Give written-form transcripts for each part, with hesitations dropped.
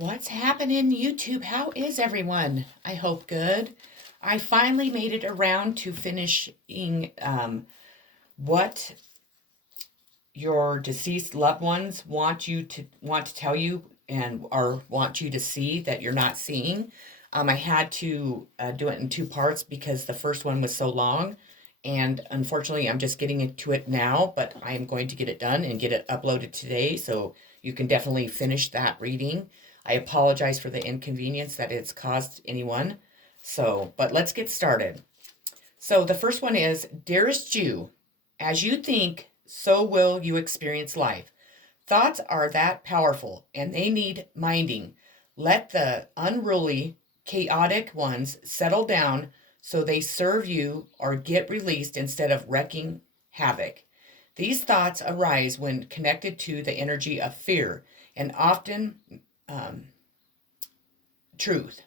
What's happening, YouTube? How is everyone? I hope good. I finally made it around to finishing what your deceased loved ones want to tell you and or want you to see that you're not seeing. I had to do it in two parts because the first one was so long, and unfortunately, I'm just getting into it now. But I am going to get it done and get it uploaded today, so you can definitely finish that reading. I apologize for the inconvenience that it's caused anyone. But let's get started. So the first one is, Dearest Jew, as you think, so will you experience life. Thoughts are that powerful, and they need minding. Let the unruly, chaotic ones settle down so they serve you or get released instead of wreaking havoc. These thoughts arise when connected to the energy of fear and often um, truth.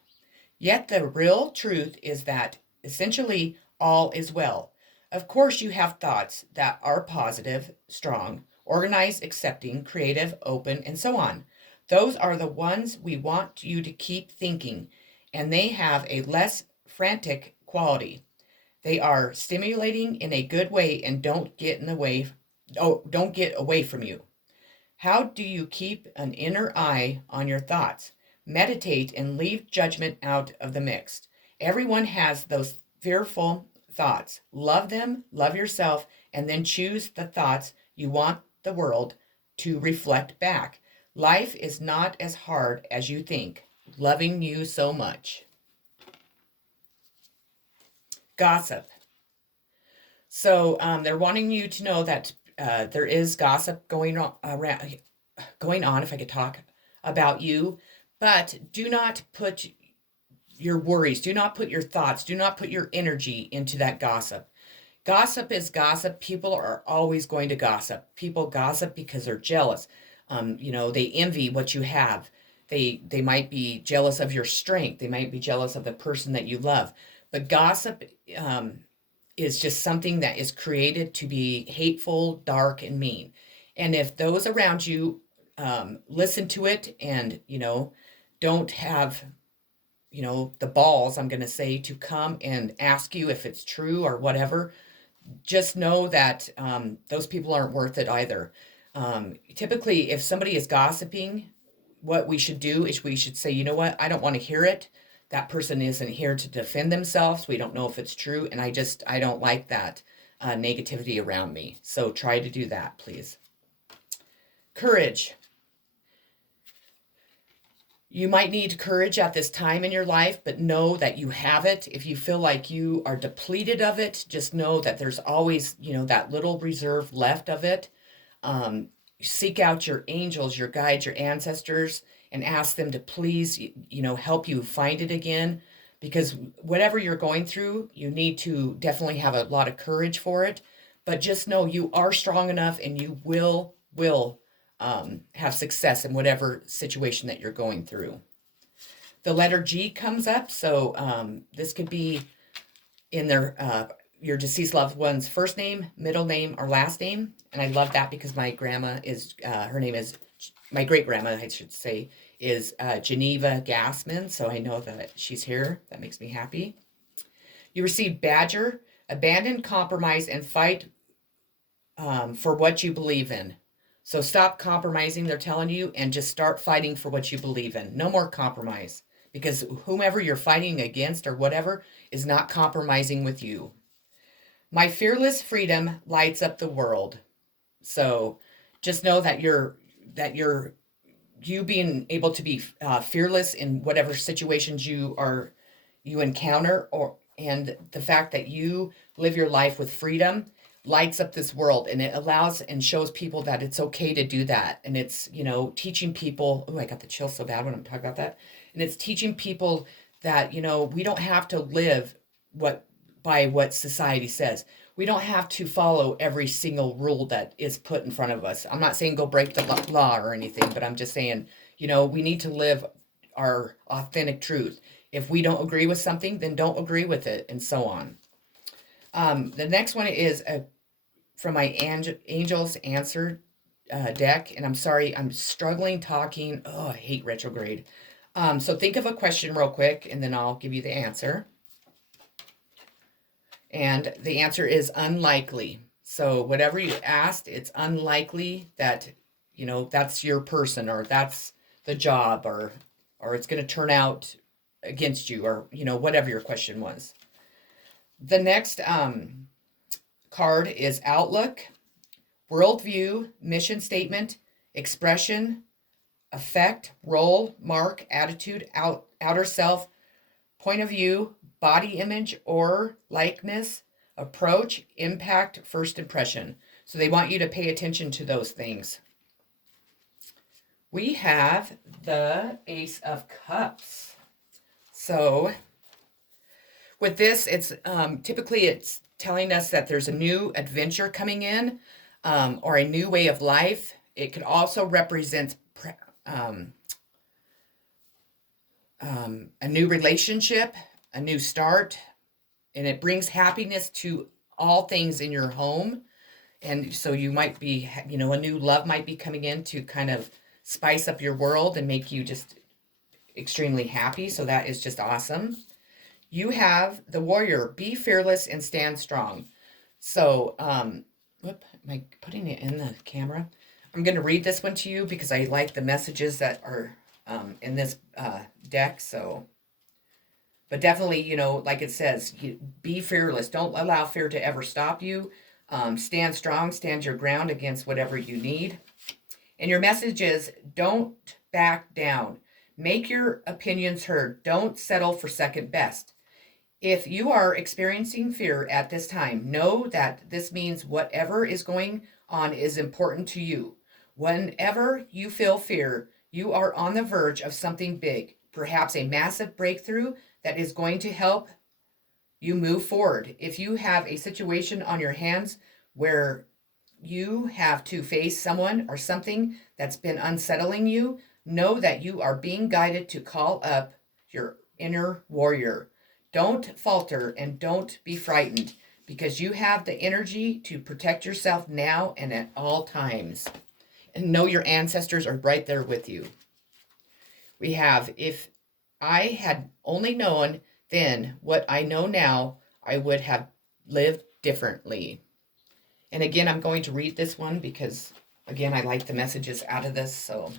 Yet the real truth is that essentially all is well. Of course, you have thoughts that are positive, strong, organized, accepting, creative, open, and so on. Those are the ones we want you to keep thinking, and they have a less frantic quality. They are stimulating in a good way and don't get in the way. Oh, don't get away from you. How do you keep an inner eye on your thoughts? Meditate and leave judgment out of the mix. Everyone has those fearful thoughts. Love them, love yourself, and then choose the thoughts you want the world to reflect back. Life is not as hard as you think. Loving you so much. Gossip. So they're wanting you to know that there is gossip going on if I could talk about you, but do not put your worries, do not put your thoughts, do not put your energy into that gossip. Gossip is gossip. People are always going to gossip. People gossip because they're jealous. They envy what you have. They might be jealous of your strength. They might be jealous of the person that you love. But gossip is just something that is created to be hateful, dark, and mean. And if those around you listen to it and, don't have, the balls, I'm going to say, to come and ask you if it's true or whatever, just know that those people aren't worth it either. Typically, if somebody is gossiping, what we should do is we should say, you know what, I don't want to hear it. That person isn't here to defend themselves. We don't know if it's true. And I don't like that negativity around me. So try to do that, please. Courage. You might need courage at this time in your life, but know that you have it. If you feel like you are depleted of it, just know that there's always, that little reserve left of it. Seek out your angels, your guides, your ancestors, and ask them to please, help you find it again. Because whatever you're going through, you need to definitely have a lot of courage for it. But just know you are strong enough and you will have success in whatever situation that you're going through. The letter G comes up, so this could be in your deceased loved one's first name, middle name, or last name. And I love that because my grandma is, her name is, my great grandma, I should say, is Geneva Gassman. So I know that she's here. That makes me happy. You receive Badger, abandon, compromise, and fight for what you believe in. So stop compromising, they're telling you, and just start fighting for what you believe in. No more compromise, because whomever you're fighting against or whatever is not compromising with you. My fearless freedom lights up the world. So just know that you being able to be fearless in whatever situations you encounter, and the fact that you live your life with freedom lights up this world, and it allows and shows people that it's okay to do that. And it's, teaching people, oh, I got the chill so bad when I'm talking about that. And it's teaching people that, we don't have to live by what society says. We don't have to follow every single rule that is put in front of us. I'm not saying go break the law or anything, but I'm just saying, we need to live our authentic truth. If we don't agree with something, then don't agree with it, and so on. The next one is from my angels answer deck, and I'm sorry, I'm struggling talking. Oh, I hate retrograde. So think of a question real quick, and then I'll give you the answer. And the answer is unlikely. So whatever you asked, it's unlikely that, that's your person, or that's the job, or it's going to turn out against you, or, whatever your question was. The next card is Outlook, Worldview, Mission Statement, Expression, Effect, Role, Mark, Attitude, Outer Self, Point of View, Body Image or Likeness, Approach, Impact, First Impression. So they want you to pay attention to those things. We have the Ace of Cups. So with this, it's typically it's telling us that there's a new adventure coming in, or a new way of life. It could also represent a new relationship, a new start, and it brings happiness to all things in your home. And so you might be, a new love might be coming in to kind of spice up your world and make you just extremely happy. So that is just awesome. You have the Warrior, be fearless and stand strong. So, am I putting it in the camera? I'm going to read this one to you because I like the messages that are in this deck. So, but definitely, like it says, be fearless. Don't allow fear to ever stop you. Stand strong, stand your ground against whatever you need. And your message is, don't back down. Make your opinions heard. Don't settle for second best. If you are experiencing fear at this time, know that this means whatever is going on is important to you. Whenever you feel fear, you are on the verge of something big, perhaps a massive breakthrough that is going to help you move forward. If you have a situation on your hands where you have to face someone or something that's been unsettling you, know that you are being guided to call up your inner warrior. Don't falter and don't be frightened, because you have the energy to protect yourself now and at all times. And know your ancestors are right there with you. We have, if I had only known then what I know now, I would have lived differently. And again, I'm going to read this one because, again, I like the messages out of this. So,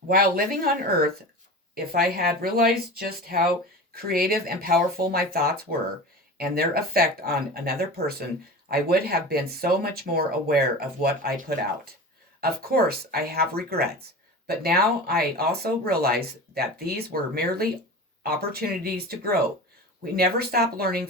while living on Earth, if I had realized just how creative and powerful my thoughts were and their effect on another person, I would have been so much more aware of what I put out. Of course, I have regrets, but now I also realize that these were merely opportunities to grow. We never stop learning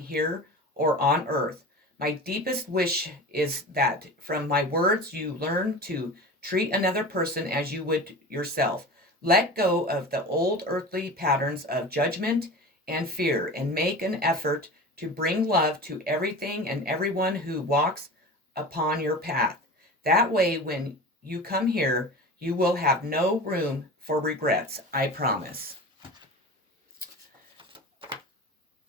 here or on Earth. My deepest wish is that from my words you learn to treat another person as you would yourself. Let go of the old earthly patterns of judgment and fear and make an effort to bring love to everything and everyone who walks upon your path. That way, when you come here, you will have no room for regrets, I promise.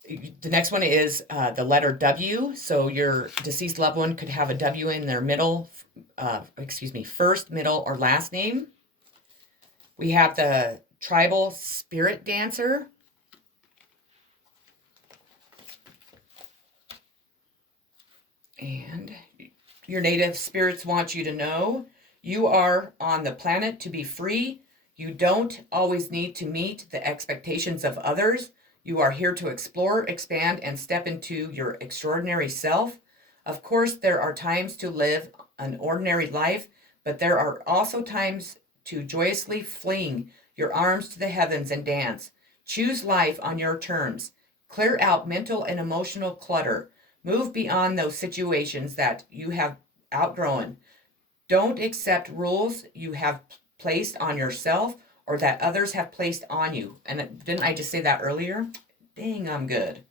The next one is the letter W. So your deceased loved one could have a W in their first, middle, or last name. We have the tribal spirit dancer. And your native spirits want you to know you are on the planet to be free. You don't always need to meet the expectations of others. You are here to explore, expand, and step into your extraordinary self. Of course, there are times to live an ordinary life, but there are also times to joyously fling your arms to the heavens and dance. Choose life on your terms. Clear out mental and emotional clutter. Move beyond those situations that you have outgrown. Don't accept rules you have placed on yourself or that others have placed on you. And didn't I just say that earlier? Dang, I'm good.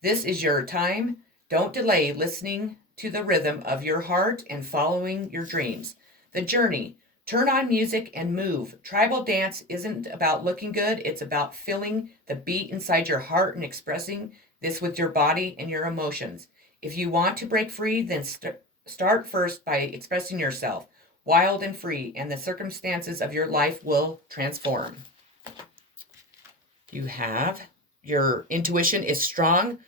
This is your time. Don't delay listening to the rhythm of your heart and following your dreams. The journey. Turn on music and move. Tribal dance isn't about looking good. It's about feeling the beat inside your heart and expressing this with your body and your emotions. If you want to break free, then start first by expressing yourself, wild and free, and the circumstances of your life will transform. You have your intuition is strong.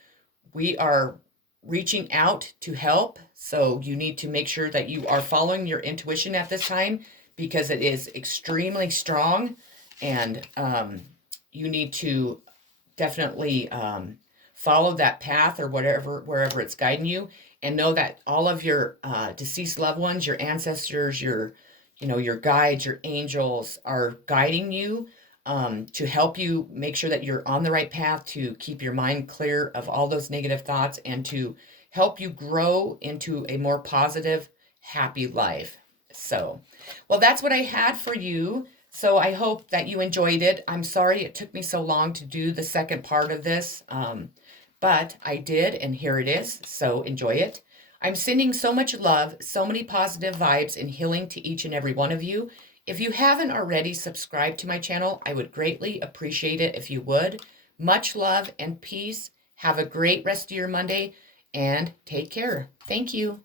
We are reaching out to help, so you need to make sure that you are following your intuition at this time because it is extremely strong, and you need to definitely follow that path or whatever, wherever it's guiding you, and know that all of your deceased loved ones, your ancestors, your guides, your angels are guiding you to help you make sure that you're on the right path, to keep your mind clear of all those negative thoughts, and to help you grow into a more positive, happy life. So, well, that's what I had for you. So I hope that you enjoyed it. I'm sorry it took me so long to do the second part of this, but I did, and here it is. So enjoy it. I'm sending so much love, so many positive vibes and healing to each and every one of you. If you haven't already subscribed to my channel, I would greatly appreciate it if you would. Much love and peace. Have a great rest of your Monday, and take care. Thank you.